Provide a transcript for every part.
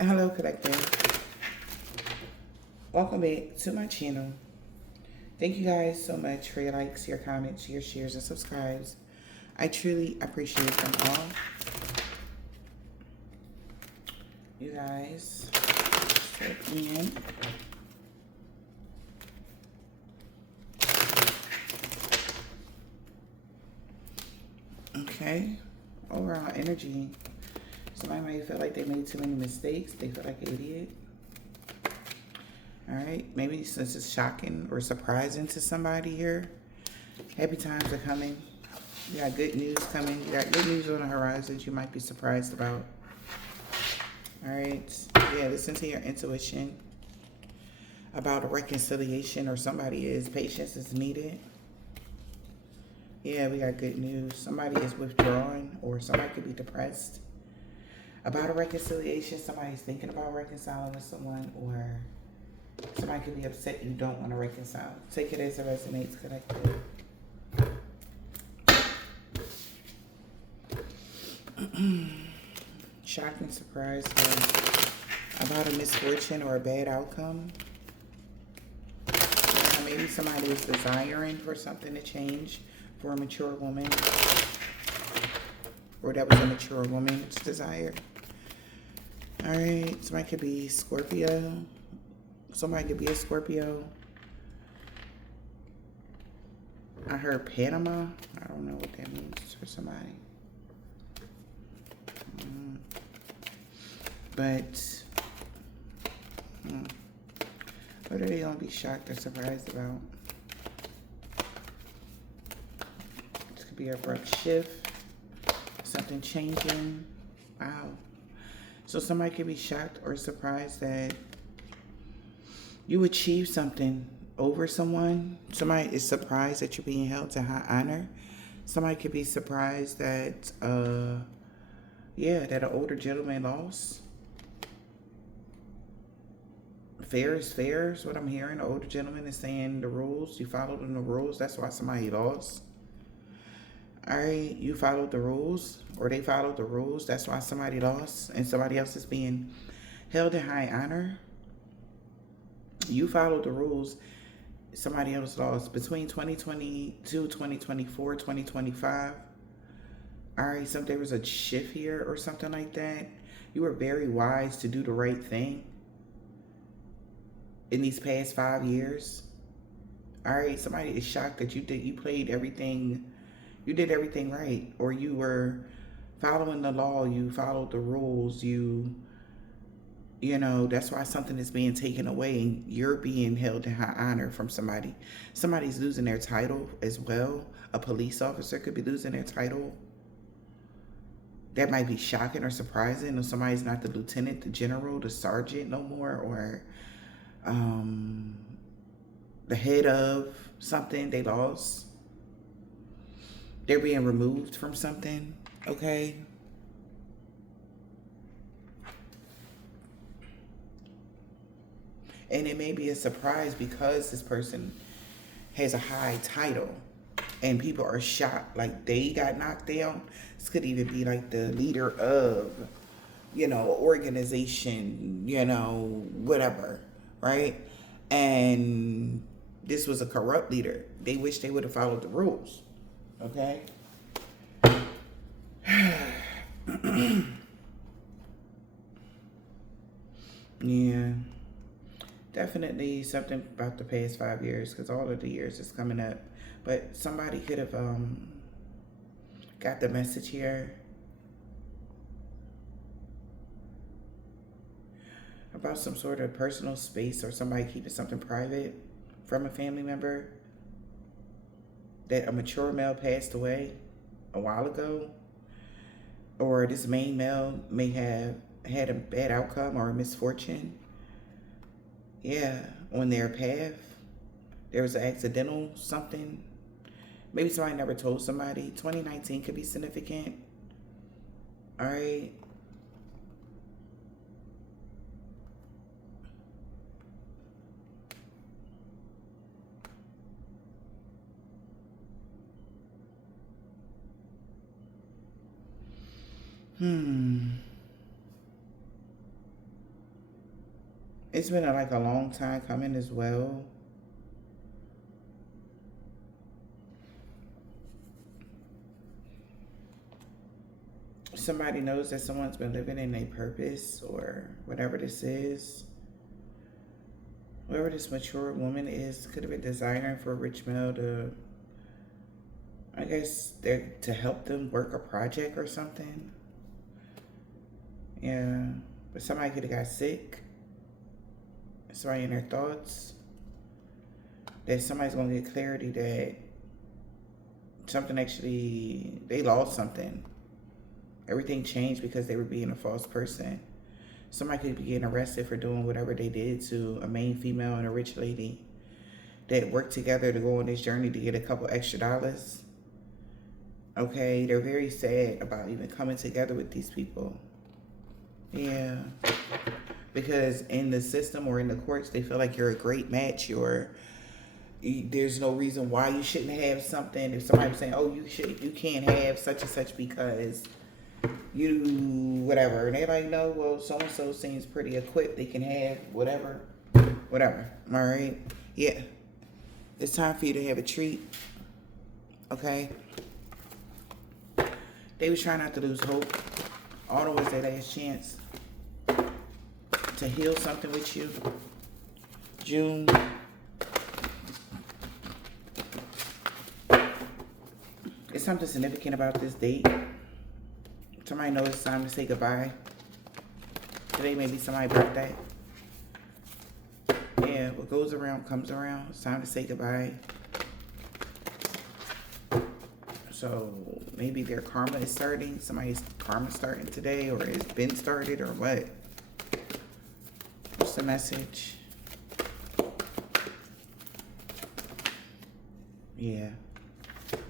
Hello, collective. Welcome back to my channel. Thank you guys so much for your likes, your comments, your shares, and subscribes. I truly appreciate them all. You guys, step in. Okay. Overall energy. Somebody might feel like they made too many mistakes. They feel like an idiot. All right. Maybe since it's shocking or surprising to somebody here, happy times are coming. You got good news coming. You got good news on the horizon you might be surprised about. All right. Yeah, listen to your intuition about a reconciliation or somebody is. Patience is needed. Yeah, we got good news. Somebody is withdrawing or somebody could be depressed about a reconciliation. Somebody's thinking about reconciling with someone, or somebody could be upset you don't want to reconcile. Take it as it resonates, collective. Shocking surprise about a misfortune or a bad outcome. Maybe somebody was desiring for something to change for a mature woman, or that was a mature woman's desire. All right, somebody could be Scorpio. Somebody could be a Scorpio. I heard Panama. I don't know what that means for somebody. But what are they going to be shocked or surprised about? This could be an abrupt shift. Something changing. Wow. So somebody could be shocked or surprised that you achieved something over someone. Somebody is surprised that you're being held to high honor. Somebody could be surprised that, that an older gentleman lost. Fair is fair is what I'm hearing. The older gentleman is saying the rules. You followed the rules. That's why somebody lost. All right, you followed the rules, or they followed the rules. That's why somebody lost, and somebody else is being held in high honor. You followed the rules. Somebody else lost. Between 2022, 2024, 2025. All right, there was a shift here or something like that. You were very wise to do the right thing in these past 5 years. All right, somebody is shocked that you did everything right, or you were following the law, you followed the rules, that's why something is being taken away and you're being held in high honor from somebody. Somebody's losing their title as well. A police officer could be losing their title. That might be shocking or surprising. If somebody's not the lieutenant, the general, the sergeant no more, or the head of something they lost. They're being removed from something, okay? And it may be a surprise because this person has a high title and people are shocked like they got knocked down. This could even be like the leader of, organization, whatever, right? And this was a corrupt leader. They wish they would have followed the rules, okay? Yeah. Definitely something about the past 5 years, because all of the years is coming up. But somebody could have got the message here about some sort of personal space or somebody keeping something private from a family member, that a mature male passed away a while ago, or this main male may have had a bad outcome or a misfortune. Yeah, on their path. There was an accidental something. Maybe somebody never told somebody. 2019 could be significant. All right. It's been like a long time coming as well. Somebody knows that someone's been living in their purpose or whatever this is. Whoever this mature woman is could have been desiring for a rich male to, I guess, they're to help them work a project or something. Yeah, but somebody could have got sick. Somebody in their thoughts. That somebody's gonna get clarity that something actually, they lost something. Everything changed because they were being a false person. Somebody could be getting arrested for doing whatever they did to a main female and a rich lady that worked together to go on this journey to get a couple extra dollars. Okay, they're very sad about even coming together with these people. Yeah. Because in the system or in the courts, they feel like you're a great match. There's no reason why you shouldn't have something. If somebody's saying, oh, you can't have such and such because you whatever, and they're like, no, well, so and so seems pretty equipped, they can have whatever. All right, yeah, it's time for you to have a treat. Okay, they was trying not to lose hope. Autumn was their last chance to heal something with you. June, it's something significant about this date. Somebody knows it's time to say goodbye. Today may be somebody's birthday. Yeah, what goes around comes around. It's time to say goodbye. So maybe their karma is starting. Somebody's karma starting today, or it's been started, or what? What's the message? Yeah.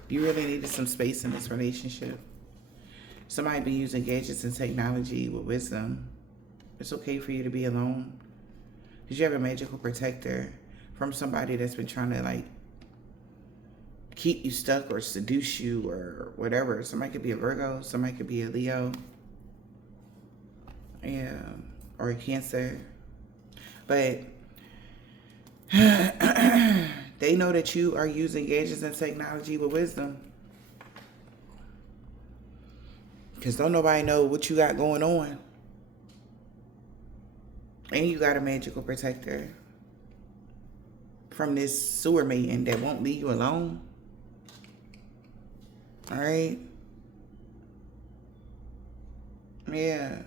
You really needed some space in this relationship. Somebody be using gadgets and technology with wisdom. It's okay for you to be alone. Because you have a magical protector from somebody that's been trying to like keep you stuck or seduce you or whatever. Somebody could be a Virgo. Somebody could be a Leo. Yeah. Or a Cancer. But they know that you are using gadgets and technology with wisdom. Because don't nobody know what you got going on. And you got a magical protector from this sewer maiden that won't leave you alone. All right? Yeah.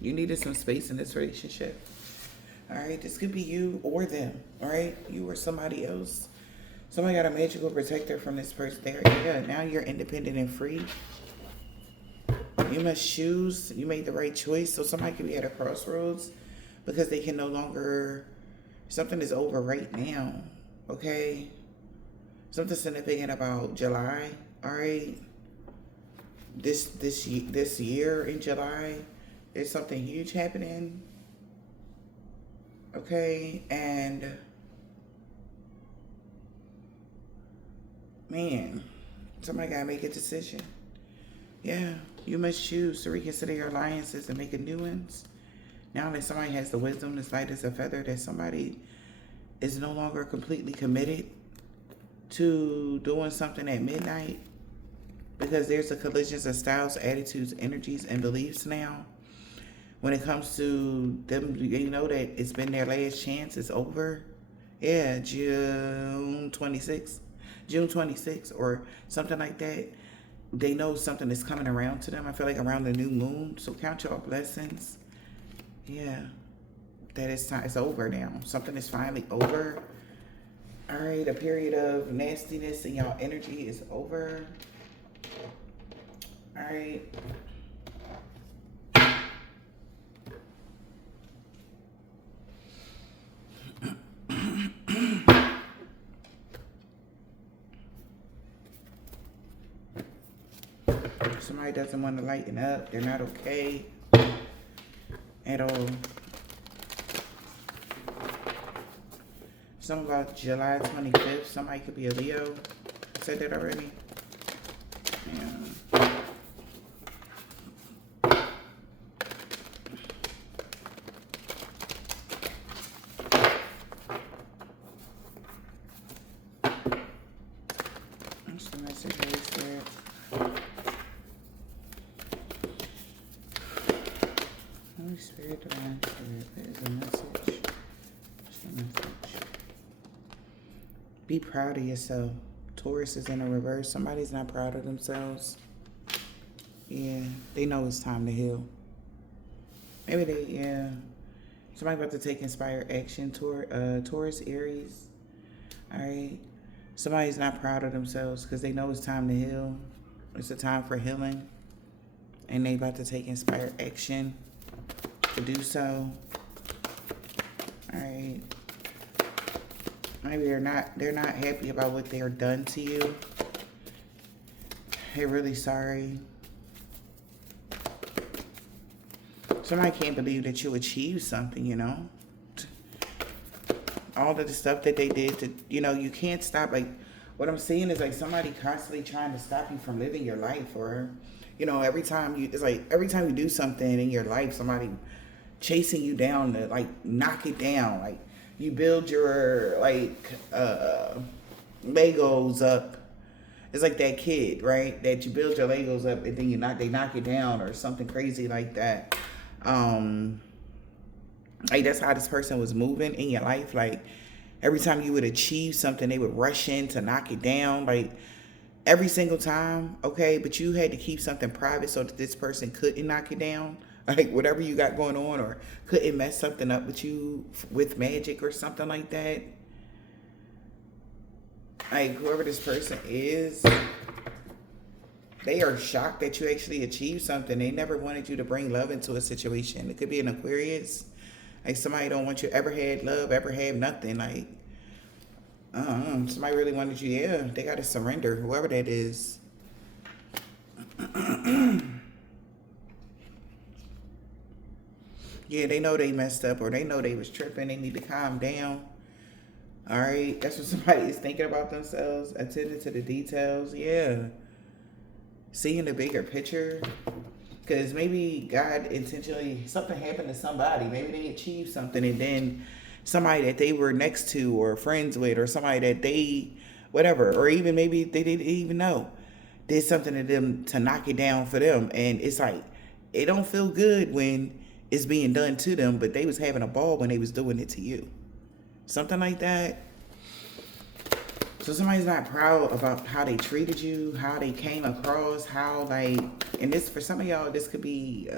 You needed some space in this relationship. All right? This could be you or them. All right? You or somebody else. Somebody got a magical protector from this person there. Yeah, now you're independent and free. You must choose. You made the right choice. So somebody could be at a crossroads because they can no longer, something is over right now. Okay? Something significant about July. All right? This year in July, there's something huge happening. Okay? And man, somebody gotta make a decision. Yeah, you must choose to reconsider your alliances and make a new ones. Now that somebody has the wisdom, as light as a feather, that somebody is no longer completely committed to doing something at midnight, because there's a collisions of styles, attitudes, energies, and beliefs now. When it comes to them, you know that it's been their last chance. It's over. Yeah, June 26th. June 26th or something like that. They know something is coming around to them. I feel like around the new moon. So count your blessings. Yeah. That it's time. It's over now. Something is finally over. All right. A period of nastiness in y'all energy is over. All right. Somebody doesn't want to lighten up. They're not okay at all. Something about July 25th. Somebody could be a Leo. I said that already. Yeah. Be proud of yourself. Taurus is in a reverse. Somebody's not proud of themselves. Yeah, they know it's time to heal. Maybe they, yeah. Somebody about to take inspired action. Taurus, Aries. All right. Somebody's not proud of themselves because they know it's time to heal. It's a time for healing. And they about to take inspired action to do so. All right. Maybe they're not happy about what they're done to you. They're really sorry. Somebody can't believe that you achieved something, you know. All of the stuff that they did to, you know, you can't stop. Like, what I'm seeing is like somebody constantly trying to stop you from living your life, or, you know, it's like every time you do something in your life, somebody chasing you down to like knock it down. Like, you build your like Legos up. It's like that kid, right? That you build your Legos up and then they knock it down or something crazy like that. Like that's how this person was moving in your life. Like every time you would achieve something, they would rush in to knock it down. Like every single time, okay? But you had to keep something private so that this person couldn't knock it down. Like whatever you got going on, or couldn't mess something up with you with magic or something like that. Like whoever this person is, they are shocked that you actually achieved something. They never wanted you to bring love into a situation. It could be an Aquarius. Like somebody don't want you ever had love, ever had nothing. Like, somebody really wanted you. Yeah, they got to surrender, whoever that is. Yeah, they know they messed up, or they know they was tripping. They need to calm down. All right, that's what somebody is thinking about themselves. Attending to the details. Yeah. Seeing the bigger picture. Because maybe God intentionally, something happened to somebody. Maybe they achieved something, and then somebody that they were next to or friends with, or somebody that they, whatever, or even maybe they didn't even know, did something to them to knock it down for them. And it's like, it don't feel good when it's being done to them, but they was having a ball when they was doing it to you. Something like that. So somebody's not proud about how they treated you, how they came across, how like, and this, for some of y'all, this could be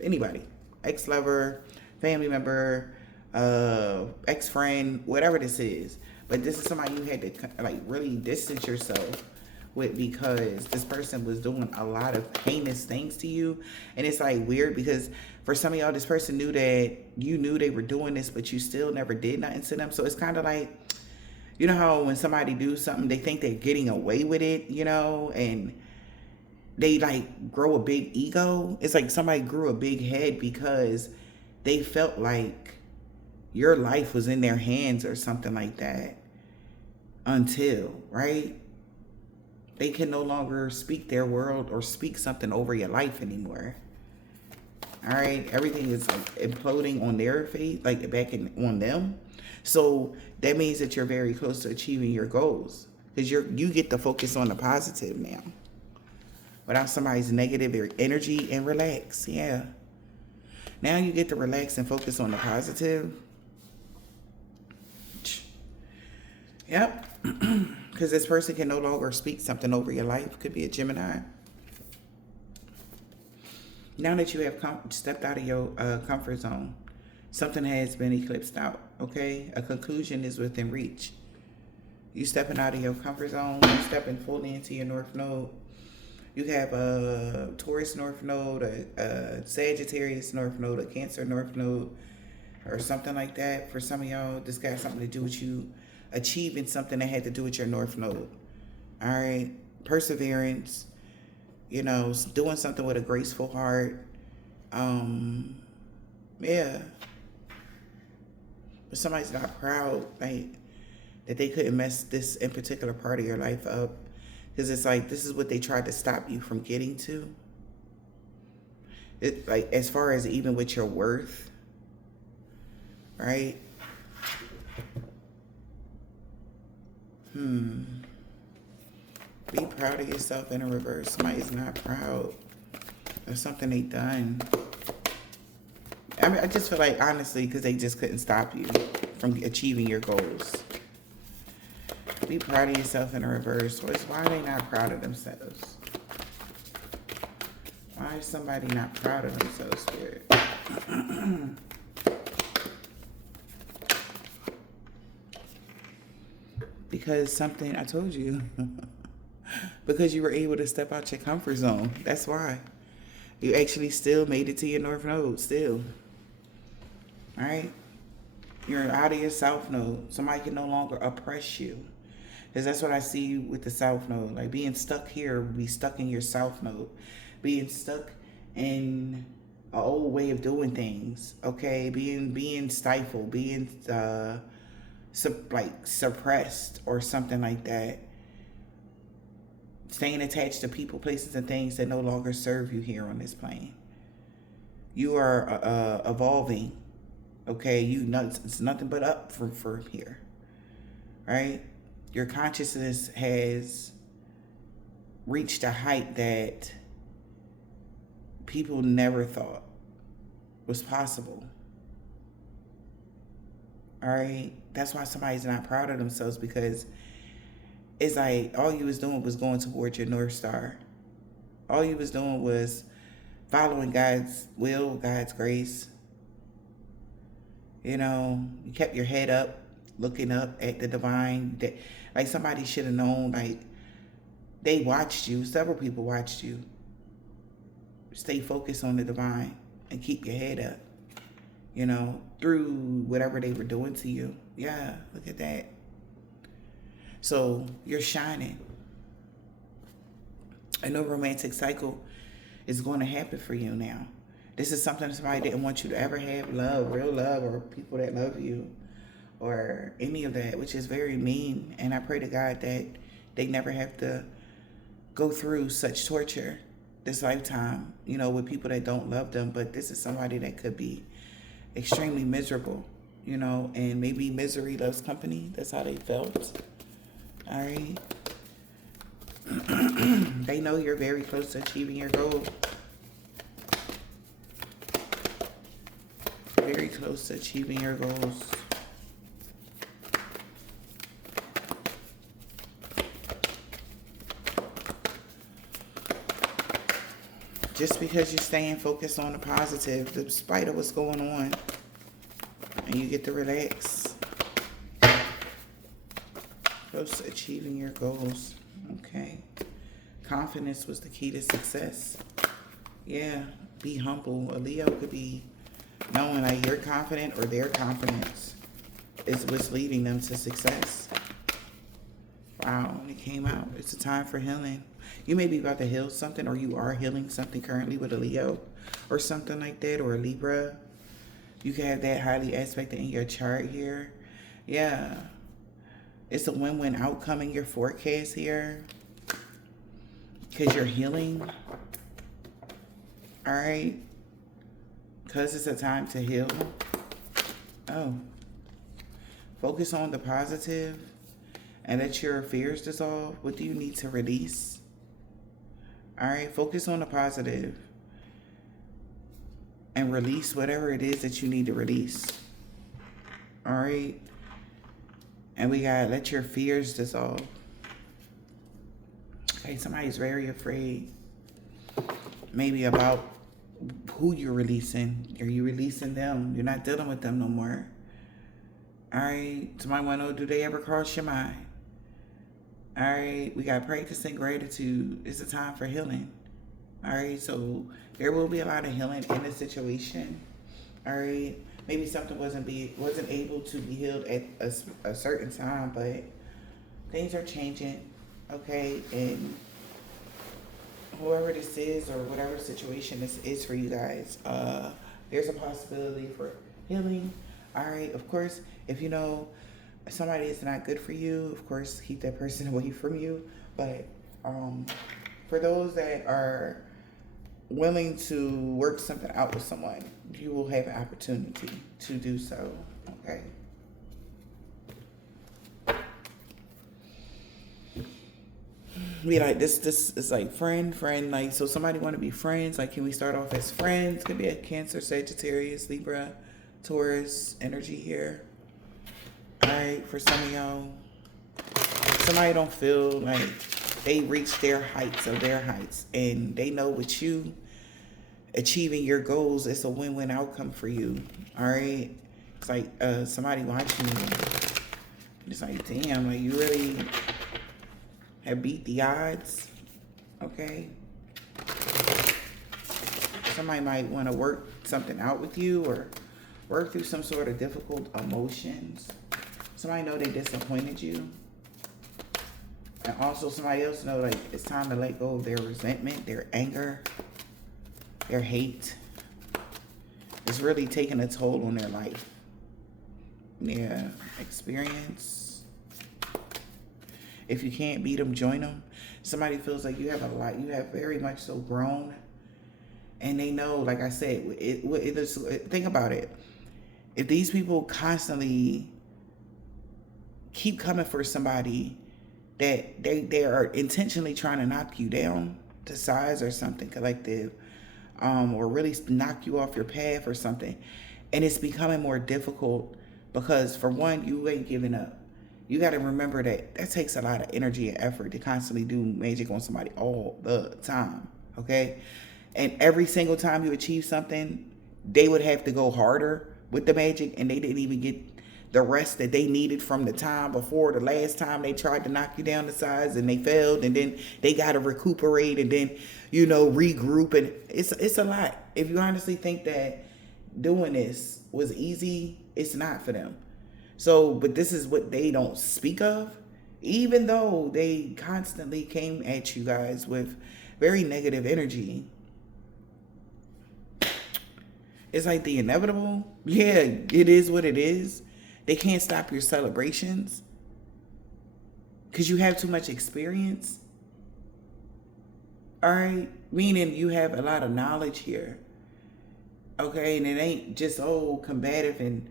anybody, ex-lover, family member, ex-friend, whatever this is. But this is somebody you had to like really distance yourself with, because this person was doing a lot of heinous things to you. And it's like weird because for some of y'all, this person knew that you knew they were doing this, but you still never did nothing to them. So it's kind of like, you know how when somebody do something, they think they're getting away with it, you know, and they like grow a big ego. It's like somebody grew a big head because they felt like your life was in their hands or something like that, until, right? They can no longer speak their world or speak something over your life anymore. All right, everything is like imploding on their face, like back on them. So that means that you're very close to achieving your goals, because you get to focus on the positive now, without somebody's negative energy, and relax. Yeah. Now you get to relax and focus on the positive. Yep. Because this person can no longer speak something over your life. Could be a Gemini. Now that you have stepped out of your comfort zone, something has been eclipsed out, okay? A conclusion is within reach. You stepping out of your comfort zone, you stepping fully into your North Node. You have a Taurus North Node, a Sagittarius North Node, a Cancer North Node, or something like that. For some of y'all, this got something to do with you achieving something that had to do with your North Node. All right? Perseverance, you know, doing something with a graceful heart. Yeah. But somebody's not proud, like, that they couldn't mess this in particular part of your life up. Because it's like, this is what they tried to stop you from getting to. It, like, as far as even with your worth, right? Be proud of yourself in a reverse. Somebody's not proud of something they done. I mean, I just feel like, honestly, because they just couldn't stop you from achieving your goals. Be proud of yourself in reverse. Why are they not proud of themselves? Why is somebody not proud of themselves, Spirit? Because something, I told you. Because you were able to step out your comfort zone. That's why. You actually still made it to your North Node, still. All right? You're out of your South Node. Somebody can no longer oppress you. Because that's what I see with the South Node. Like being stuck here, be stuck in your South Node. Being stuck in an old way of doing things. Okay? Being stifled. Being suppressed or something like that. Staying attached to people, places, and things that no longer serve you here on this plane. You are evolving. Okay, it's nothing but up from here, right? Your consciousness has reached a height that people never thought was possible. All right, that's why somebody's not proud of themselves, because it's like all you was doing was going towards your North Star. All you was doing was following God's will, God's grace. You know, you kept your head up, looking up at the divine. Like somebody should have known, like they watched you, several people watched you. Stay focused on the divine and keep your head up, you know, through whatever they were doing to you. Yeah, look at that. So you're shining. A new romantic cycle is going to happen for you now. This is something somebody didn't want you to ever have, love, real love, or people that love you, or any of that, which is very mean. And I pray to God that they never have to go through such torture this lifetime, you know, with people that don't love them. But this is somebody that could be extremely miserable, you know, and maybe misery loves company. That's how they felt. All right. They know you're very close to achieving your goal. Very close to achieving your goals. Just because you're staying focused on the positive, despite of what's going on, and you get to relax. Close to achieving your goals. Okay. Confidence was the key to success. Yeah. Be humble. A Leo could be knowing like you're confident or their confidence is what's leading them to success. Wow, it came out. It's a time for healing. You may be about to heal something, or you are healing something currently with a Leo or something like that, or a Libra. You can have that highly aspected in your chart here. Yeah. It's a win-win outcome in your forecast here because you're healing. All right. Because it's a time to heal. Oh. Focus on the positive and let your fears dissolve. What do you need to release? All right. Focus on the positive and release whatever it is that you need to release. All right. And we got to let your fears dissolve. Okay. Somebody's very afraid. Maybe about who you're releasing. Are you releasing them? You're not dealing with them no more. All right. Somebody want to know, do they ever cross your mind? All right. We got practice and gratitude. It's a time for healing. All right. So there will be a lot of healing in the situation. All right. Maybe something wasn't able to be healed at a certain time, but things are changing. Okay. And whoever this is or whatever situation this is for you guys, there's a possibility for healing. All right. Of course, if you know somebody is not good for you, of course, keep that person away from you. But for those that are willing to work something out with someone, you will have an opportunity to do so. Okay. Be like this is like friend, like, so somebody want to be friends. Like, can we start off as friends? Could be a Cancer, Sagittarius, Libra, Taurus energy here. All right, for some of y'all, somebody don't feel like they reach their heights of their heights, and they know with you achieving your goals, it's a win-win outcome for you. All right, it's like somebody watching you. It's like, damn, like you really have beat the odds. Okay, somebody might want to work something out with you or work through some sort of difficult emotions. Somebody know they disappointed you. And also somebody else know like it's time to let go of their resentment, their anger, their hate. It's really taking a toll on their life. Yeah, experience. If you can't beat them, join them. Somebody feels like you have a lot, you have very much so grown. And they know, like I said, think about it. If these people constantly keep coming for somebody that they are intentionally trying to knock you down to size or something collective, or really knock you off your path or something, and it's becoming more difficult because, for one, you ain't giving up. You got to remember that takes a lot of energy and effort to constantly do magic on somebody all the time, okay? And every single time you achieve something, they would have to go harder with the magic, and they didn't even get the rest that they needed from the time before the last time they tried to knock you down to size and they failed, and then they got to recuperate and then, regroup. And it's a lot. If you honestly think that doing this was easy, it's not for them. So, but this is what they don't speak of, even though they constantly came at you guys with very negative energy. It's like the inevitable. Yeah, it is what it is. They can't stop your celebrations because you have too much experience. All right? Meaning you have a lot of knowledge here. Okay? And it ain't just, combative and,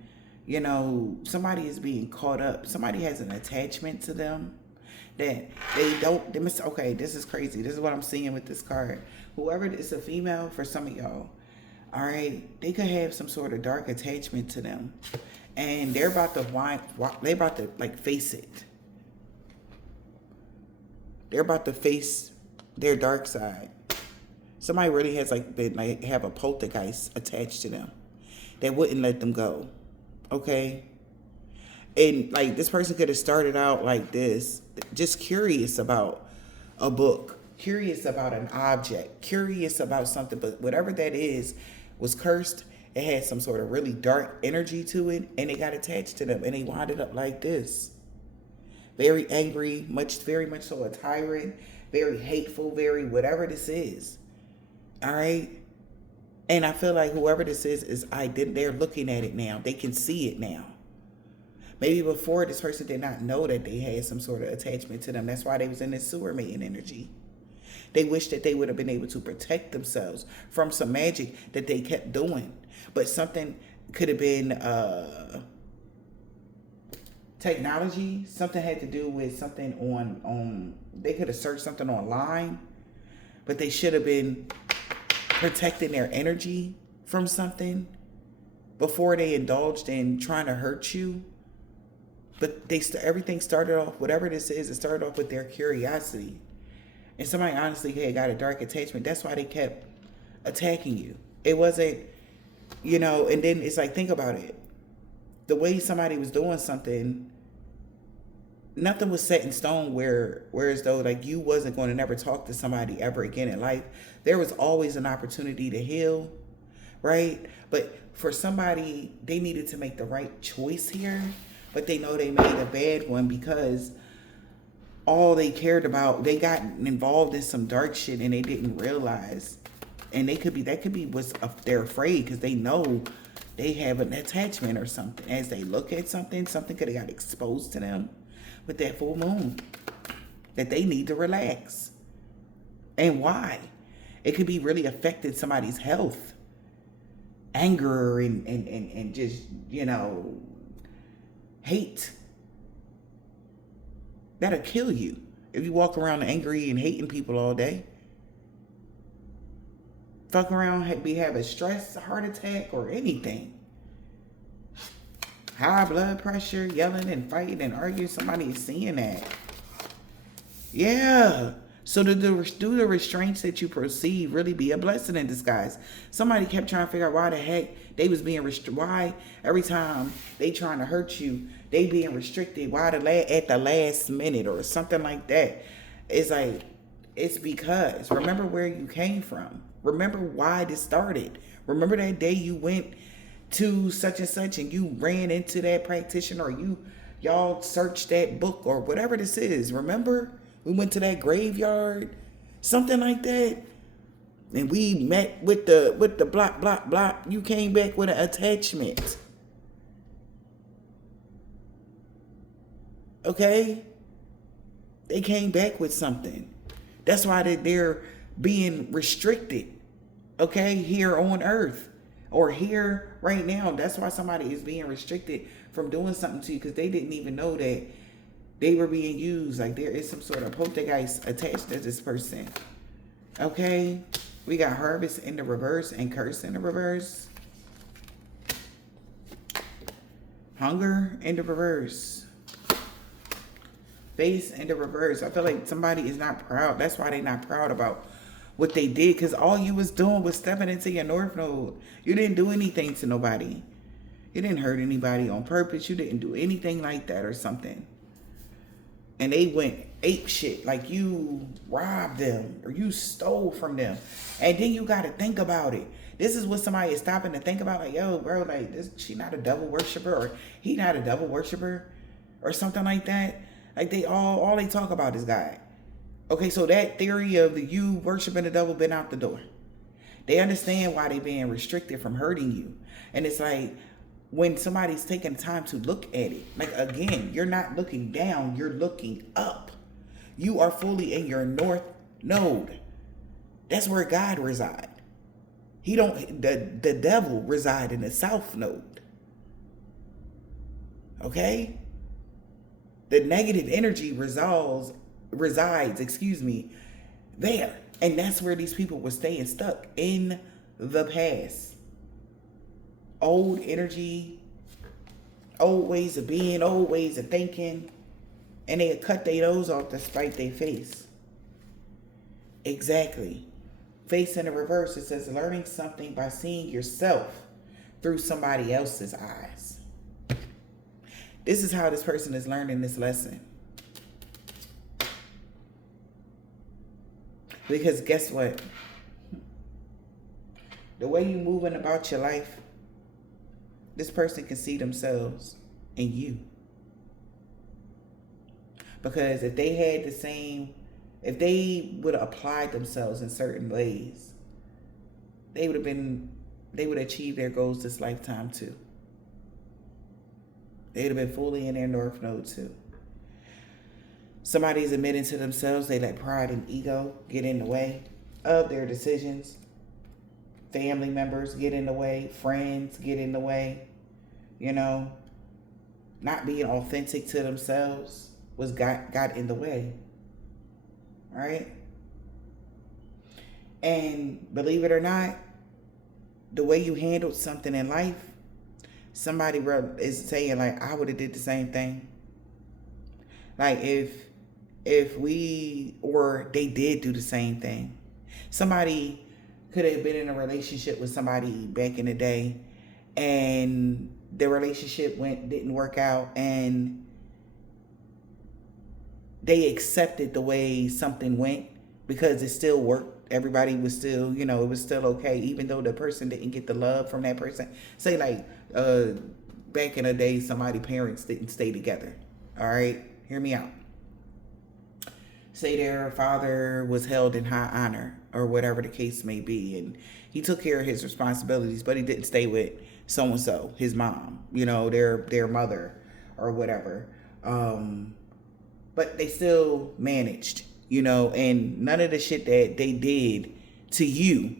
somebody is being caught up. Somebody has an attachment to them that okay, this is crazy. This is what I'm seeing with this card. Whoever is a female for some of y'all, all right, they could have some sort of dark attachment to them. And they're about to face it. They're about to face their dark side. Somebody really has have a poltergeist attached to them that wouldn't let them go. Okay? And this person could have started out like this, just curious about a book, curious about an object, curious about something, but whatever that is was cursed. It had some sort of really dark energy to it, and it got attached to them, and they wound up like this. Very angry, very much so a tyrant, very hateful, very whatever this is. All right? And I feel like whoever this is they're looking at it now. They can see it now. Maybe before, this person did not know that they had some sort of attachment to them. That's why they was in this sewer maiden energy. They wish that they would have been able to protect themselves from some magic that they kept doing. But something could have been technology. Something had to do with something on they could have searched something online. But they should have been protecting their energy from something before they indulged in trying to hurt you. But everything started off, whatever this is, it started off with their curiosity. And somebody honestly had got a dark attachment. That's why they kept attacking you. It wasn't, and then it's like, think about it. The way somebody was doing something, nothing was set in stone whereas though you wasn't going to never talk to somebody ever again in life. There was always an opportunity to heal, right? But for somebody, they needed to make the right choice here, but they know they made a bad one because all they cared about, they got involved in some dark shit and they didn't realize. And that could be they're afraid because they know they have an attachment or something. As they look at something could have got exposed to them with that full moon, that they need to relax. And why? It could be really affecting somebody's health. Anger and just, hate. That'll kill you if you walk around angry and hating people all day. Fuck around, have a stress, a heart attack, or anything. High blood pressure, yelling and fighting and arguing. Somebody is seeing that. Yeah. So to do the restraints that you perceive really be a blessing in disguise. Somebody kept trying to figure out why the heck they was being why every time they trying to hurt you, they being restricted. Why at the last minute or something like that. It's like it's because remember where you came from. Remember why this started. Remember that day you went to such and such and you ran into that practitioner or y'all searched that book or whatever this is. Remember? We went to that graveyard, something like that. And we met with the block. You came back with an attachment. Okay? They came back with something. That's why they're being restricted. Okay? Here on earth. Or here right now. That's why somebody is being restricted from doing something to you because they didn't even know that they were being used. Like there is some sort of poltergeist attached to this person. Okay? We got harvest in the reverse and curse in the reverse. Hunger in the reverse. Face in the reverse. I feel like somebody is not proud. That's why they're not proud about what they did. Because all you was doing was stepping into your North Node. You didn't do anything to nobody. You didn't hurt anybody on purpose. You didn't do anything like that or something. And they went ape shit, like you robbed them or you stole from them. And then you got to think about it. This is what somebody is stopping to think about. Like, yo, bro, like, she not a devil worshiper or he not a devil worshiper or something like that. Like they all they talk about is God. Okay, so that theory of the you worshiping the devil been out the door. They understand why they being restricted from hurting you. And it's like, when somebody's taking time to look at it, like again, you're not looking down, you're looking up. You are fully in your North Node. That's where God reside. The devil reside in the South Node. Okay? The negative energy resides, there. And that's where these people were staying stuck in the past. Old energy, old ways of being, old ways of thinking, and they had cut their nose off to spite their face. Exactly. Face in the reverse, it says learning something by seeing yourself through somebody else's eyes. This is how this person is learning this lesson. Because guess what? The way you moving about your life, this person can see themselves in you. Because if they had if they would have applied themselves in certain ways, they would achieve their goals this lifetime too. They would have been fully in their North Node too. Somebody's admitting to themselves they let pride and ego get in the way of their decisions. Family members get in the way. Friends get in the way. You know, not being authentic to themselves got in the way. All right? And believe it or not, the way you handled something in life, somebody is saying like, I would have did the same thing. Like if we, or they did do the same thing. Somebody could have been in a relationship with somebody back in the day and the relationship didn't work out and they accepted the way something went because it still worked. Everybody was still, it was still okay, even though the person didn't get the love from that person. Say like back in the day, somebody's parents didn't stay together. All right, hear me out. Say their father was held in high honor or whatever the case may be, and he took care of his responsibilities, but he didn't stay with so-and-so, his mom, their mother or whatever. But they still managed, and none of the shit that they did to you,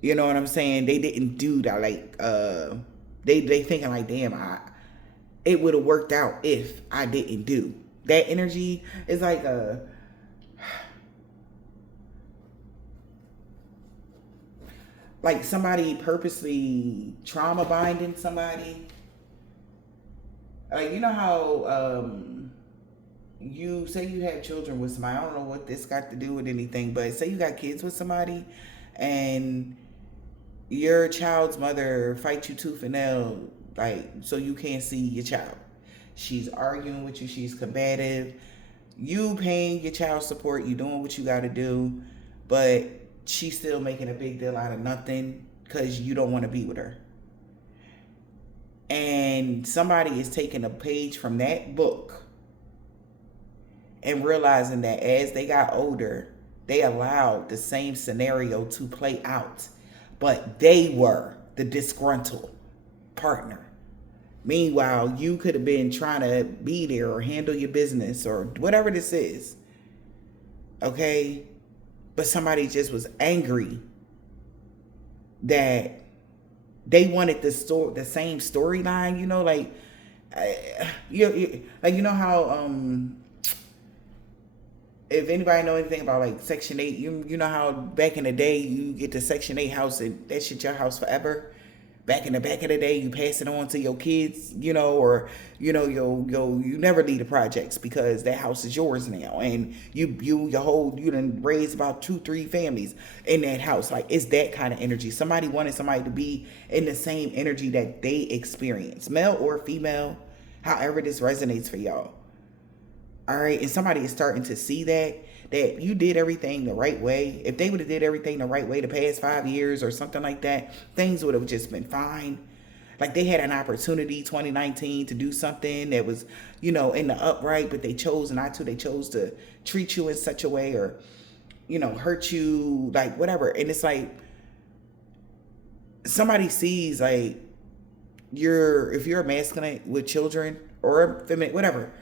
you know what I'm saying? They didn't do that. Like, they thinking like, damn, it would have worked out if I didn't do. That energy is like somebody purposely trauma binding somebody. Like, you know how, you say you have children with somebody. I don't know what this got to do with anything, but say you got kids with somebody, and your child's mother fights you tooth and nail, like, so you can't see your child. She's arguing with you. She's combative. You paying your child support. You doing what you got to do, but she's still making a big deal out of nothing because you don't want to be with her. And somebody is taking a page from that book and realizing that as they got older, they allowed the same scenario to play out, but they were the disgruntled partner. Meanwhile, you could have been trying to be there or handle your business or whatever this is. Okay? But somebody just was angry that they wanted the same storyline, you know, like you know how if anybody know anything about like Section 8, you know how back in the day you get the Section 8 house and that shit your house forever. Back in the day, you pass it on to your kids, you know, or you know, you never leave the projects because that house is yours now, and you done raised about 2-3 families in that house. Like, it's that kind of energy. Somebody wanted somebody to be in the same energy that they experience, male or female, however this resonates for y'all. All right, and somebody is starting to see that you did everything the right way. If they would have did everything the right way the past 5 years or something like that, things would have just been fine. Like, they had an opportunity 2019 to do something that was, you know, in the upright, but they chose not to. They chose to treat you in such a way, or, you know, hurt you, like whatever. And it's like somebody sees, like, if you're a masculine with children or feminine, whatever,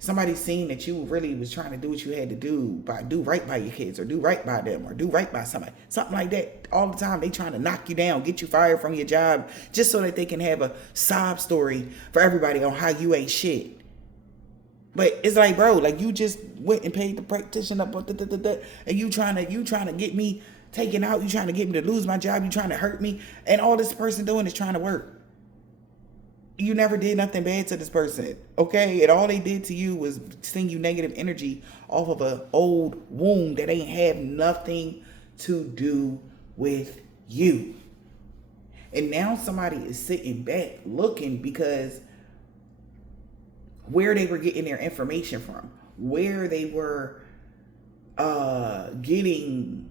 somebody's seen that you really was trying to do what you had to do right by your kids, or do right by them, or do right by somebody, something like that. All the time they trying to knock you down, get you fired from your job, just so that they can have a sob story for everybody on how you ain't shit. But it's like, bro, like, you just went and paid the practitioner up, and you trying to get me taken out, you trying to get me to lose my job, you trying to hurt me, and all this person doing is trying to work. You never did nothing bad to this person, okay? And all they did to you was send you negative energy off of an old wound that ain't have nothing to do with you. And now somebody is sitting back looking because where they were getting their information from, where they were getting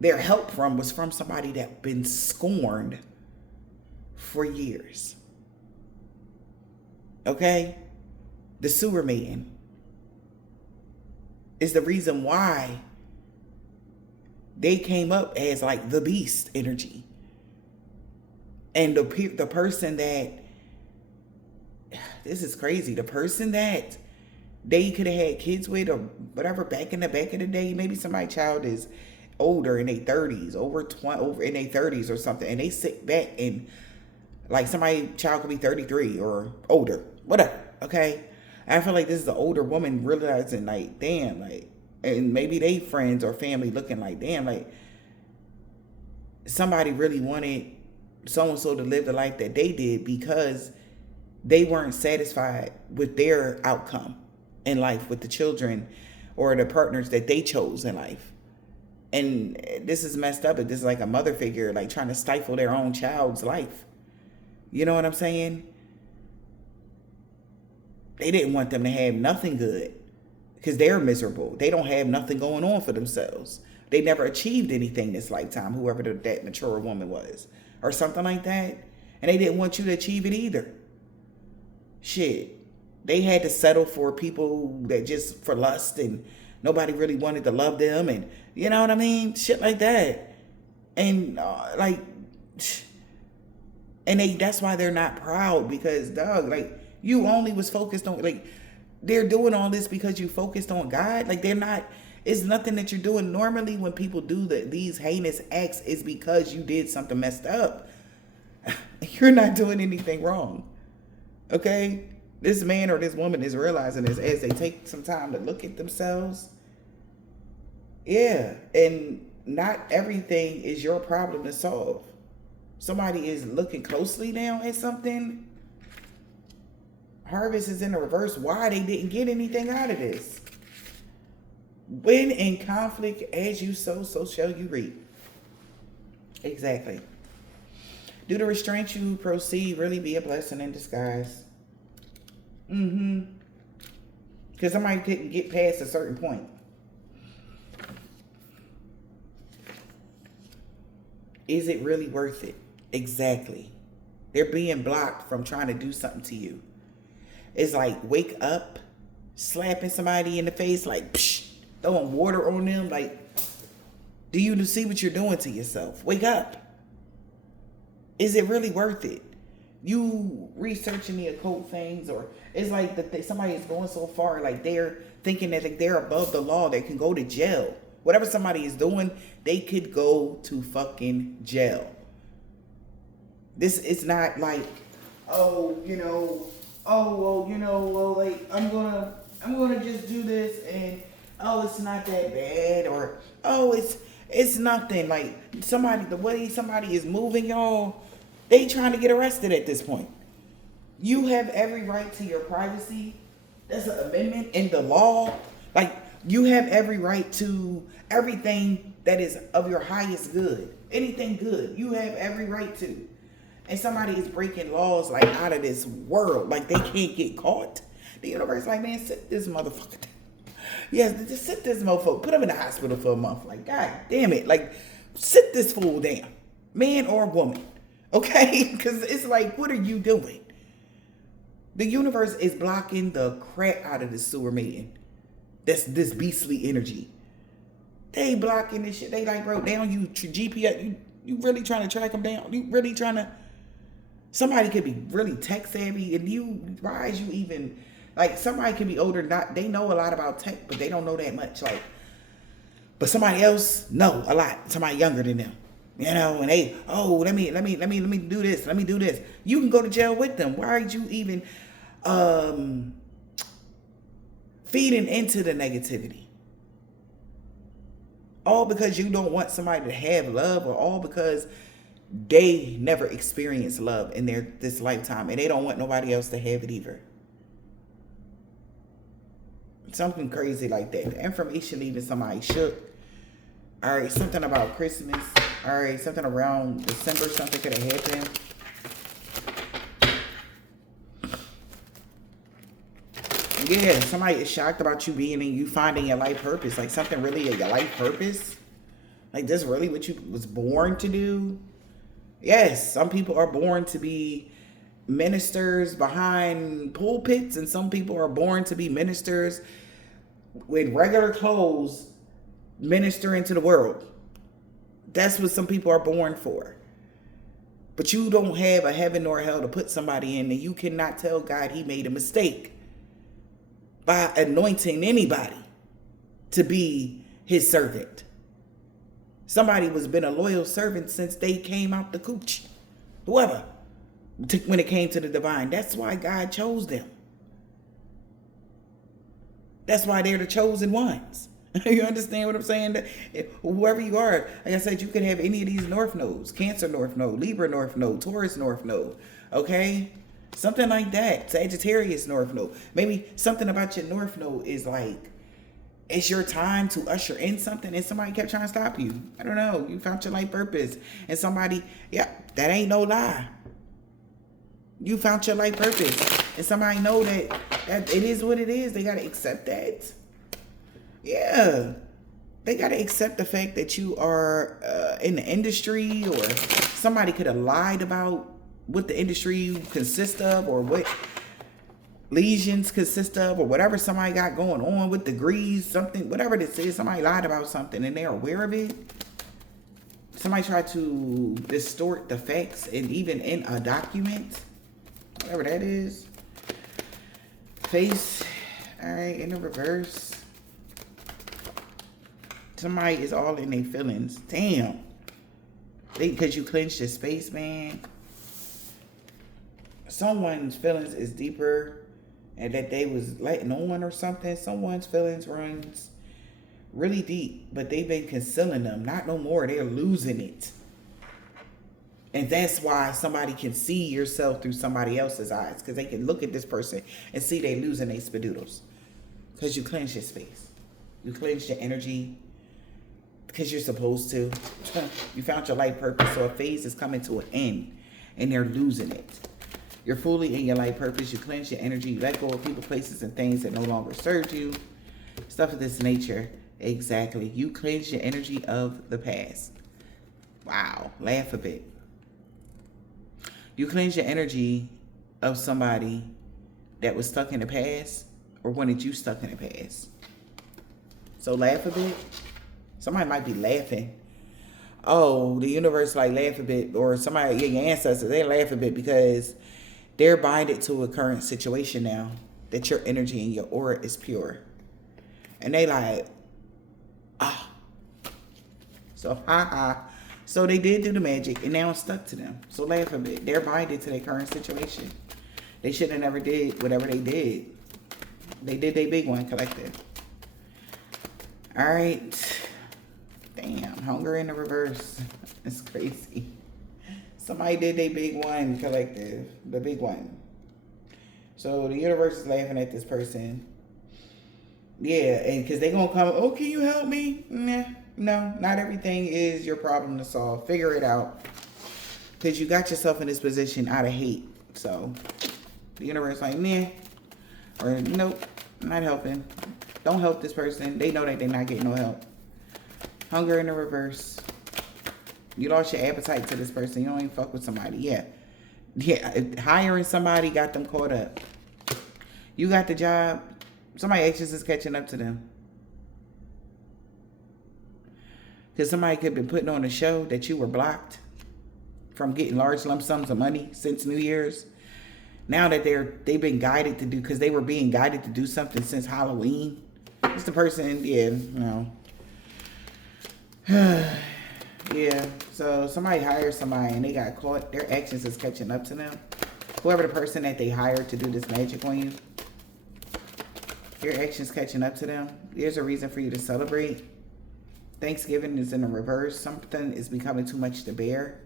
their help from, was from somebody that been scorned for years. Okay? The sewer maiden is the reason why they came up as like the beast energy. And the person that, this is crazy, the person that they could have had kids with or whatever back in the day, maybe somebody's child is older in their 30s, over in their 30s or something, and they sit back and, like, somebody's child could be 33 or older, whatever, okay? I feel like this is an older woman realizing, like, damn, like, and maybe they friends or family looking like, damn, like, somebody really wanted so-and-so to live the life that they did because they weren't satisfied with their outcome in life with the children or the partners that they chose in life. And this is messed up. This is like a mother figure, like, trying to stifle their own child's life. You know what I'm saying? They didn't want them to have nothing good because they're miserable. They don't have nothing going on for themselves. They never achieved anything this lifetime, whoever that mature woman was, or something like that. And they didn't want you to achieve it either. Shit. They had to settle for people that just for lust, and nobody really wanted to love them, and you know what I mean? Shit like that. And that's why they're not proud, because, dog, like, you only was focused on, like, they're doing all this because you focused on God. Like, they're not, it's nothing that you're doing. Normally when people do these heinous acts, is because you did something messed up. You're not doing anything wrong. Okay? This man or this woman is realizing this as they take some time to look at themselves. Yeah. And not everything is your problem to solve. Somebody is looking closely now at something. Harvest is in the reverse. Why they didn't get anything out of this? When in conflict, as you sow, so shall you reap. Exactly. Do the restraint you proceed really be a blessing in disguise? Because somebody couldn't get past a certain point. Is it really worth it? Exactly. They're being blocked from trying to do something to you. It's like wake up, slapping somebody in the face, like psh, throwing water on them. Like, do you see what you're doing to yourself? Wake up. Is it really worth it? You researching the occult things, or it's like that somebody is going so far, like they're thinking that they're above the law, they can go to jail. Whatever somebody is doing, they could go to fucking jail. This is not like, like I'm gonna just do this and it's not that bad, or it's nothing. Like the way somebody is moving, y'all, they trying to get arrested at this point. You have every right to your privacy. That's an amendment in the law. Like, you have every right to everything that is of your highest good. Anything good, you have every right to. And somebody is breaking laws like out of this world. Like, they can't get caught. The universe like, man, sit this motherfucker down. Yes, just sit this motherfucker. Put him in the hospital for a month. Like, God damn it. Like, sit this fool down. Man or woman. Okay? Because it's like, what are you doing? The universe is blocking the crap out of this sewer meeting. That's this beastly energy. They blocking this shit. They like, bro, they don't use GPS. You really trying to track them down? You really trying to? Somebody could be really tech savvy, and why is you even, like, somebody could be older, they know a lot about tech, but they don't know that much. Like, but somebody else know a lot. Somebody younger than them, and they, let me do this. Let me do this. You can go to jail with them. Why are you even feeding into the negativity? All because you don't want somebody to have love, or all because they never experienced love in this lifetime, and they don't want nobody else to have it either. Something crazy like that. The information leaving somebody shook. All right, something about Christmas. All right, something around December, something could have happened. Yeah, somebody is shocked about you you finding your life purpose. Like, something really your life purpose. Like, this really what you was born to do? Yes, some people are born to be ministers behind pulpits, and some people are born to be ministers with regular clothes, ministering to the world. That's what some people are born for. But you don't have a heaven nor hell to put somebody in, and you cannot tell God he made a mistake by anointing anybody to be his servant. Somebody was been a loyal servant since they came out the cooch. Whoever. When it came to the divine. That's why God chose them. That's why they're the chosen ones. You understand what I'm saying? Whoever you are, like I said, you can have any of these north nodes. Cancer north node, Libra north node, Taurus north node. Okay? Something like that. Sagittarius north node. Maybe something about your north node is like, it's your time to usher in something, and somebody kept trying to stop you. I don't know. You found your life purpose. And somebody, that ain't no lie. You found your life purpose. And somebody know that it is what it is. They got to accept that. Yeah. They got to accept the fact that you are in the industry, or somebody could have lied about what the industry consists of, or what lesions consist of, or whatever somebody got going on with degrees, something, whatever this is. Somebody lied about something and they're aware of it. Somebody tried to distort the facts, and even in a document, whatever that is. Face, all right, in the reverse. Somebody is all in their feelings. Damn. Because you clenched your space, man. Someone's feelings is deeper, and that they was letting on or something. Someone's feelings runs really deep, but they've been concealing them. Not no more. They're losing it. And that's why somebody can see yourself through somebody else's eyes, because they can look at this person and see they losing their spadoodles. Because you cleanse your space. You cleanse your energy because you're supposed to. You found your life purpose, so a phase is coming to an end and they're losing it. You're fully in your life purpose. You cleanse your energy. You let go of people, places, and things that no longer serve you. Stuff of this nature. Exactly. You cleanse your energy of the past. Wow. Laugh a bit. You cleanse your energy of somebody that was stuck in the past or wanted you stuck in the past. So laugh a bit. Somebody might be laughing. Oh, the universe like laugh a bit. Or somebody, your ancestors, they laugh a bit because they're binded to a current situation now that your energy and your aura is pure. And they like, ah. So, So they did do the magic and now it's stuck to them. So laugh a bit. They're binded to their current situation. They should have never did whatever they did. They did their big one, collective. All right. Damn, hunger in the reverse. It's crazy. Somebody did their big one, collective. The big one. So the universe is laughing at this person. Yeah, and because they're going to come, oh, can you help me? Nah, no, not everything is your problem to solve. Figure it out. Because you got yourself in this position out of hate. So the universe like, nah. Or nope, not helping. Don't help this person. They know that they're not getting no help. Hunger in the reverse. You lost your appetite to this person. You don't even fuck with somebody. Yeah. Hiring somebody got them caught up. You got the job. Somebody anxious is catching up to them. Because somebody could have been putting on a show that you were blocked from getting large lump sums of money since New Year's. Now that they've been guided to do, because they were being guided to do something since Halloween. It's the person, yeah, no. Yeah, so somebody hired somebody and they got caught. Their actions is catching up to them. Whoever the person that they hired to do this magic on you, your actions catching up to them. There's a reason for you to celebrate. Thanksgiving is in the reverse. Something is becoming too much to bear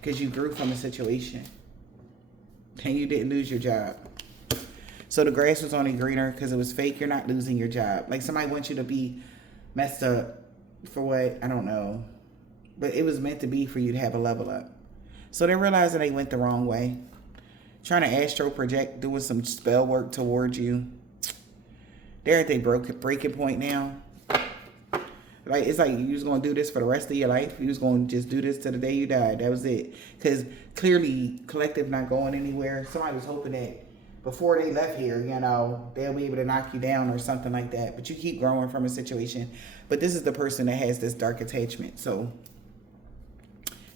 because you grew from a situation and you didn't lose your job. So the grass was only greener because it was fake. You're not losing your job. Like somebody wants you to be messed up for what? I don't know. But it was meant to be for you to have a level up. So they're realizing they went the wrong way. Trying to astro project, doing some spell work towards you. They're at their breaking point now. Like it's like you was gonna do this for the rest of your life. You was gonna just do this till the day you died. That was it. Because clearly, collective not going anywhere. Somebody was hoping that before they left here, you know, they'll be able to knock you down or something like that. But you keep growing from a situation. But this is the person that has this dark attachment. So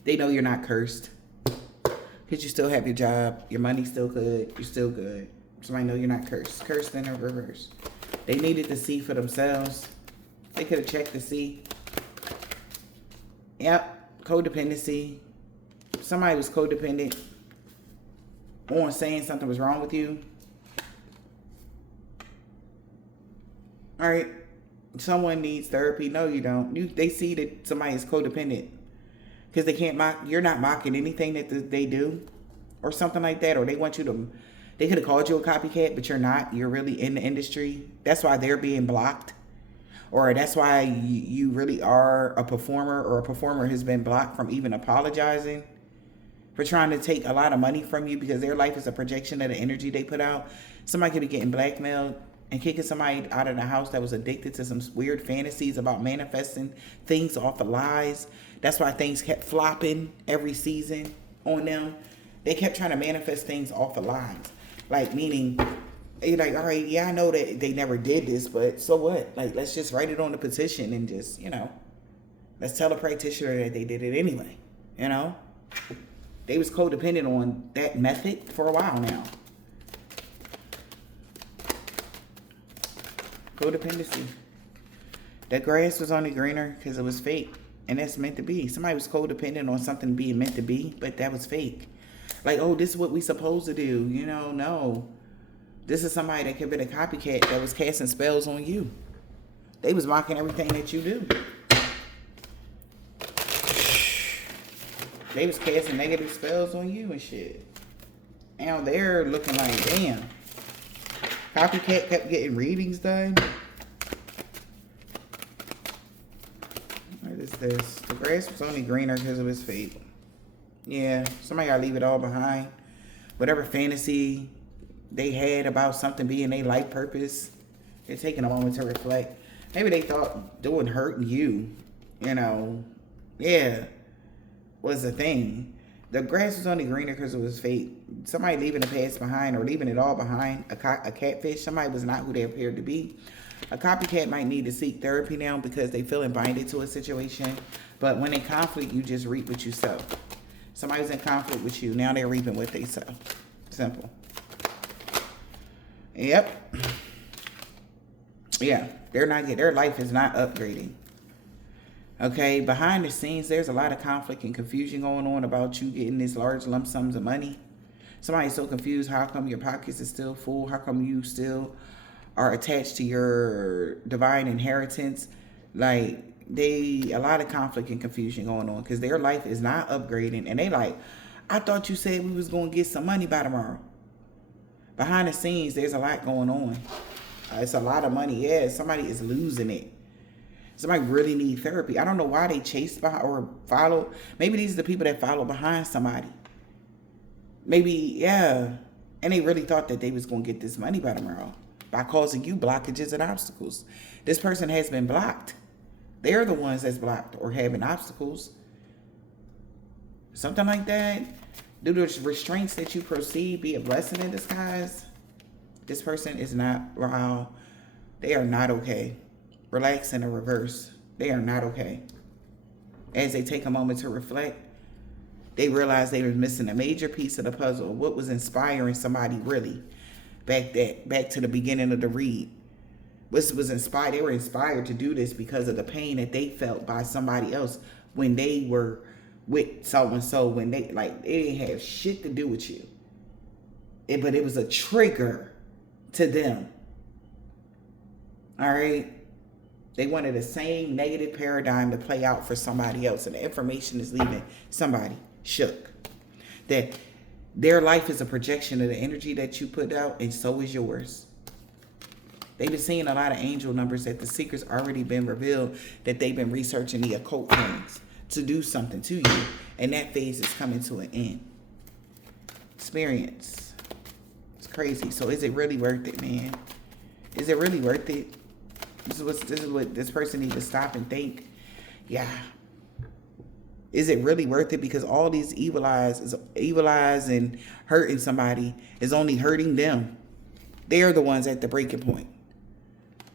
they know you're not cursed. Because you still have your job. Your money's still good. You're still good. Somebody know you're not cursed. Cursed in the reverse. They needed to see for themselves. They could have checked to see. Yep. Codependency. Somebody was codependent on saying something was wrong with you. All right. Someone needs therapy. No, you don't. They see that somebody is codependent because they can't mock. You're not mocking anything that they do or something like that. Or they want you to, they could have called you a copycat, but you're not. You're really in the industry. That's why they're being blocked. Or that's why you really are a performer, or a performer has been blocked from even apologizing for trying to take a lot of money from you because their life is a projection of the energy they put out. Somebody could be getting blackmailed and kicking somebody out of the house that was addicted to some weird fantasies about manifesting things off of lies. That's why things kept flopping every season on them. They kept trying to manifest things off of lies. Like, meaning, you're like, all right, yeah, I know that they never did this, but so what? Like, let's just write it on the petition and just, you know, let's tell the practitioner that they did it anyway, you know? They was codependent on that method for a while now. Codependency. The grass was only greener because it was fake. And that's meant to be. Somebody was codependent on something being meant to be, but that was fake. Like, oh, this is what we supposed to do. You know, no. This is somebody that could have been a copycat that was casting spells on you. They was mocking everything that you do. They was casting negative spells on you and shit. Now they're looking like, damn. Copycat kept getting readings done. What is this? The grass was only greener because of his fate. Yeah, somebody gotta leave it all behind. Whatever fantasy they had about something being their life purpose, they're taking a moment to reflect. Maybe they thought doing hurting you, you know, yeah, was a thing. The grass was only greener because of his fate. Somebody leaving the past behind or leaving it all behind. A catfish, somebody was not who they appeared to be. A copycat might need to seek therapy now because they feeling binded to a situation. But when in conflict, you just reap what you sow. Somebody's in conflict with you. Now they're reaping what they sow. Simple. Yep. Yeah. Their life is not upgrading. Okay. Behind the scenes, there's a lot of conflict and confusion going on about you getting this large lump sums of money. Somebody's so confused. How come your pockets is still full? How come you still are attached to your divine inheritance? Like, a lot of conflict and confusion going on because their life is not upgrading. And they like, I thought you said we was going to get some money by tomorrow. Behind the scenes, there's a lot going on. It's a lot of money. Yeah, somebody is losing it. Somebody really need therapy. I don't know why they chased behind or follow. Maybe these are the people that follow behind somebody. Maybe, yeah. And they really thought that they was going to get this money by tomorrow by causing you blockages and obstacles. This person has been blocked. They're the ones that's blocked or having obstacles. Something like that. Do the restraints that you proceed be a blessing in disguise? This person is not, wow. They are not okay. Relax in the reverse. They are not okay. As they take a moment to reflect, they realize they were missing a major piece of the puzzle. What was inspiring somebody really? Back to the beginning of the read. Was inspired. They were inspired to do this because of the pain that they felt by somebody else when they were with so-and-so, when they didn't have shit to do with you. But it was a trigger to them. All right? They wanted the same negative paradigm to play out for somebody else, and the information is leaving somebody shook. That their life is a projection of the energy that you put out, and so is yours. They've been seeing a lot of angel numbers that the secret's already been revealed, that they've been researching the occult things to do something to you, and that phase is coming to an end. Experience. It's crazy. So is it really worth it, man? Is it really worth it? This is what this person needs to stop and think. Yeah. Is it really worth it? Because all these evil eyes and hurting somebody is only hurting them. They're the ones at the breaking point.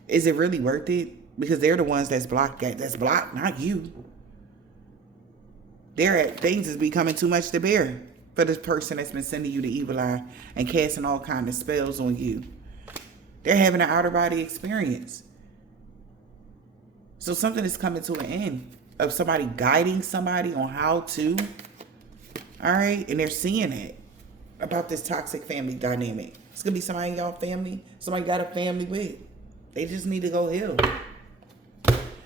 Is it really worth it? Because they're the ones that's blocked, not you. Things is becoming too much to bear for this person that's been sending you the evil eye and casting all kinds of spells on you. They're having an outer body experience. So something is coming to an end of somebody guiding somebody on how to. All right? And they're seeing it about this toxic family dynamic. It's going to be somebody in y'all family. Somebody got a family with. They just need to go heal.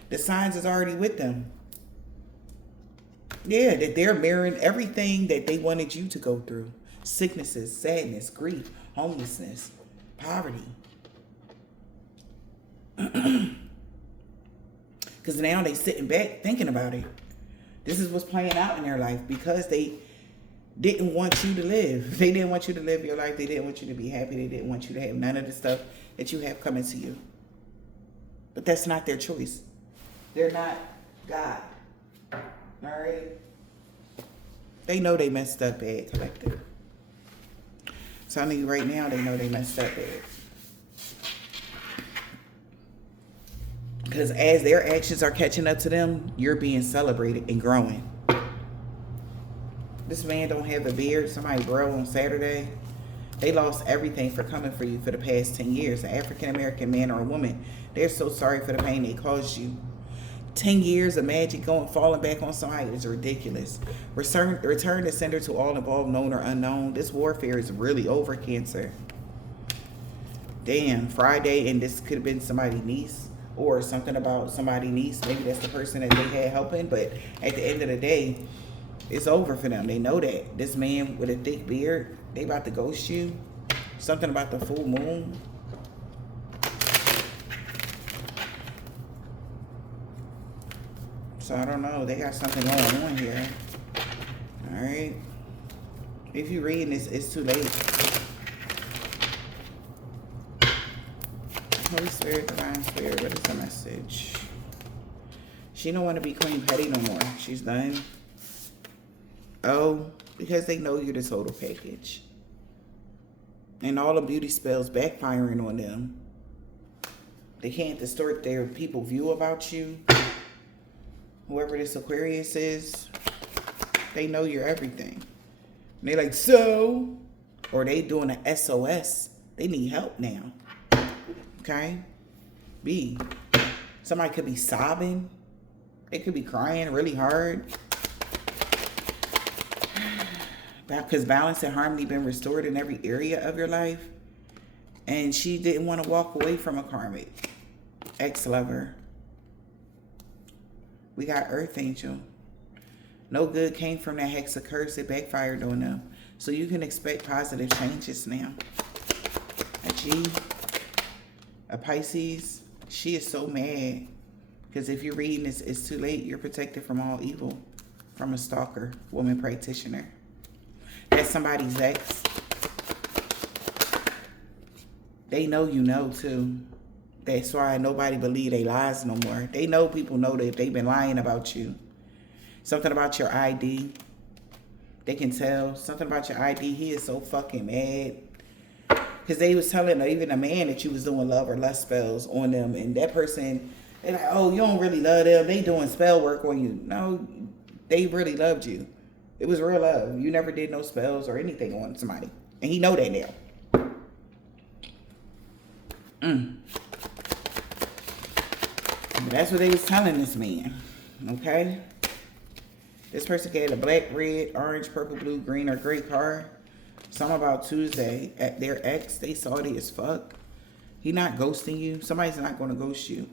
The signs is already with them. Yeah, that they're mirroring everything that they wanted you to go through. Sicknesses, sadness, grief, homelessness, poverty. Because now they sitting back thinking about it. This is what's playing out in their life because they didn't want you to live. They didn't want you to live your life. They didn't want you to be happy. They didn't want you to have none of the stuff that you have coming to you. But that's not their choice. They're not God. All right? They know they messed up bad, collective. Telling you right now, they know they messed up bad. Because as their actions are catching up to them, you're being celebrated and growing. This man don't have a beard. Somebody bro on Saturday. They lost everything for coming for you for the past 10 years. An African-American man or a woman. They're so sorry for the pain they caused you. 10 years of magic falling back on somebody is ridiculous. Return the sender to all involved, known or unknown. This warfare is really over, Cancer. Damn, Friday, and this could have been somebody's niece or something about somebody's niece. Maybe that's the person that they had helping, but at the end of the day, It's over for them. They know that. This man with a thick beard, they about to ghost you. Something about the full moon. So I don't know. They got something going on here. All right. If you're reading this, it's too late. Holy Spirit, Divine Spirit, what is the message? She don't want to be Queen Petty no more. She's done. Oh, because they know you're the total package. And all the beauty spells backfiring on them. They can't distort their people view about you. Whoever this Aquarius is, they know you're everything. And they like, so? Or they doing an SOS. They need help now. Okay? B. Somebody could be sobbing. They could be crying really hard. Because balance and harmony been restored in every area of your life. And she didn't want to walk away from a karmic ex-lover. We got Earth Angel. No good came from that hex of curse. It backfired on them. So you can expect positive changes now. A G. A Pisces. She is so mad. Because if you're reading this, it's too late. You're protected from all evil. From a stalker, woman practitioner. That's somebody's ex. They know you know too. That's why nobody believe they lies no more. They know people know that they've been lying about you. Something about your ID. They can tell. Something about your ID. He is so fucking mad. Because they was telling even a man that you was doing love or lust spells on them. And that person, they're like, oh, you don't really love them. They doing spell work on you. No, they really loved you. It was real love. You never did no spells or anything on somebody. And he know that now. That's what they was telling this man. Okay? This person had a black, red, orange, purple, blue, green, or gray car. Something about Tuesday. At their ex, they salty as fuck. He not ghosting you. Somebody's not going to ghost you.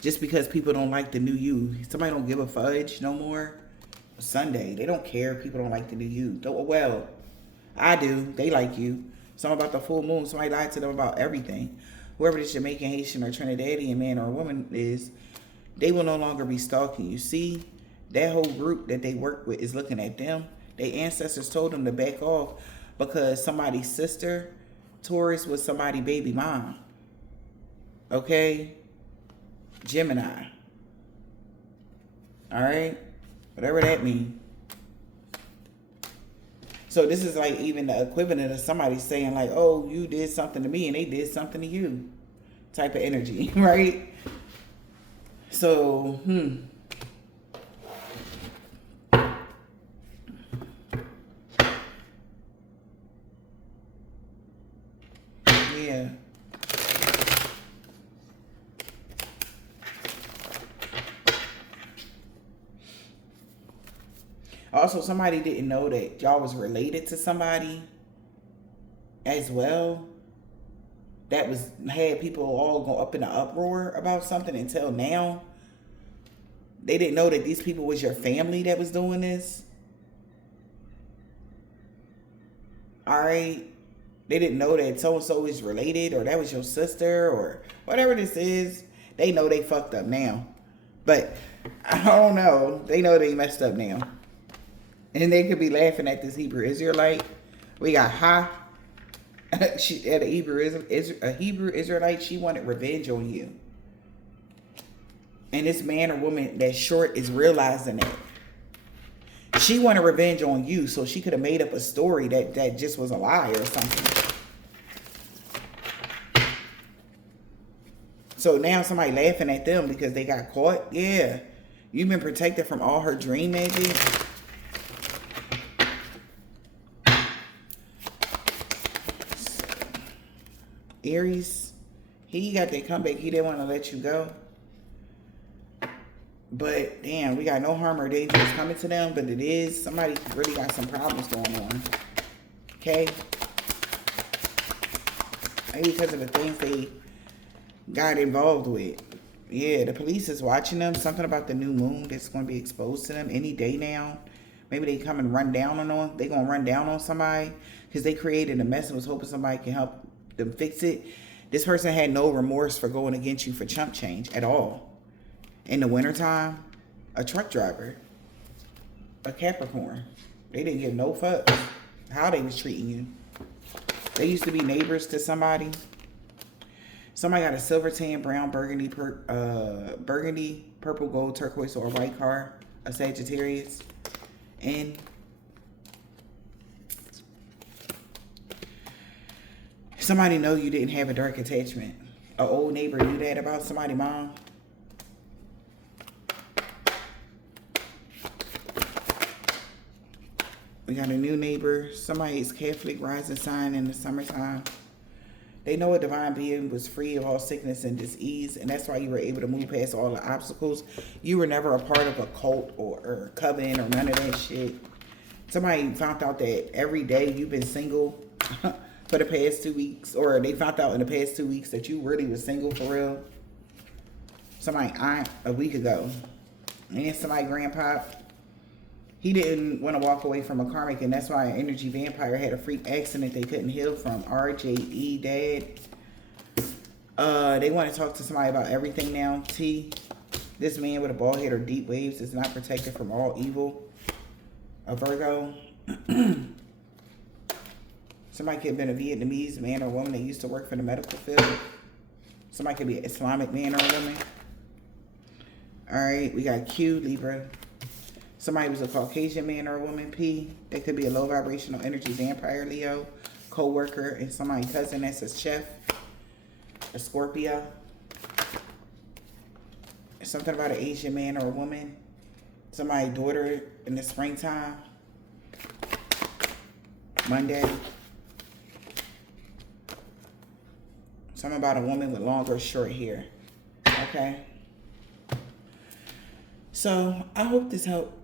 Just because people don't like the new you. Somebody don't give a fudge no more. Sunday. They don't care if people don't like the new you. Well, I do. They like you. Something about the full moon. Somebody lied to them about everything. Whoever this Jamaican, Haitian, or Trinidadian man or woman is, they will no longer be stalking you. See, that whole group that they work with is looking at them. Their ancestors told them to back off because somebody's sister, Taurus, was somebody's baby mom. Okay? Gemini. All right? Whatever that means. So this is like even the equivalent of somebody saying like, oh, you did something to me and they did something to you. Type of energy, right? So, yeah. Also, somebody didn't know that y'all was related to somebody as well. That was had people all go up in an uproar about something until now. They didn't know that these people was your family that was doing this. All right. They didn't know that so-and-so is related or that was your sister or whatever this is. They know they fucked up now. But I don't know. They know they messed up now. And they could be laughing at this Hebrew Israelite. We got Ha. She at a Hebrew Israelite. She wanted revenge on you. And this man or woman that's short is realizing that. She wanted revenge on you, so she could have made up a story that just was a lie or something. So now somebody laughing at them because they got caught. Yeah. You've been protected from all her dream magic. Aries, he got that comeback. He didn't want to let you go. But damn, we got no harm or danger is coming to them. But it is, somebody really got some problems going on. Okay? Maybe because of the things they got involved with. Yeah, the police is watching them. Something about the new moon that's going to be exposed to them any day now. Maybe they come and run down on they gonna run down on somebody because they created a mess and was hoping somebody can help them fix it. This person had no remorse for going against you for chump change at all. In the wintertime, a truck driver, a Capricorn, they didn't give no fuck how they was treating you. They used to be neighbors to somebody. Somebody got a silver, tan, brown, burgundy, purple, gold, turquoise, or white car, a Sagittarius. And somebody know you didn't have a dark attachment. An old neighbor knew that about somebody's mom. We got a new neighbor. Somebody's Catholic rising sign in the summertime. They know a divine being was free of all sickness and disease, and that's why you were able to move past all the obstacles. You were never a part of a cult or coven or none of that shit. Somebody found out that every day you've been single for the past 2 weeks, or they found out in the past 2 weeks that you really was single for real. Somebody a week ago. And somebody grandpa, he didn't want to walk away from a karmic, and that's why an energy vampire had a freak accident they couldn't heal from. RJE dad. They want to talk to somebody about everything now. T. This man with a bald head or deep waves is not protected from all evil. A Virgo. Somebody could have been a Vietnamese man or woman that used to work for the medical field. Somebody could be an Islamic man or woman. Alright, we got Q, Libra. Somebody was a Caucasian man or a woman, P. They could be a low vibrational energy vampire, Leo. Co-worker and somebody's cousin that's a chef. A Scorpio. Something about an Asian man or a woman. Somebody's daughter in the springtime. Monday. Something about a woman with long or short hair. Okay. So I hope this helped.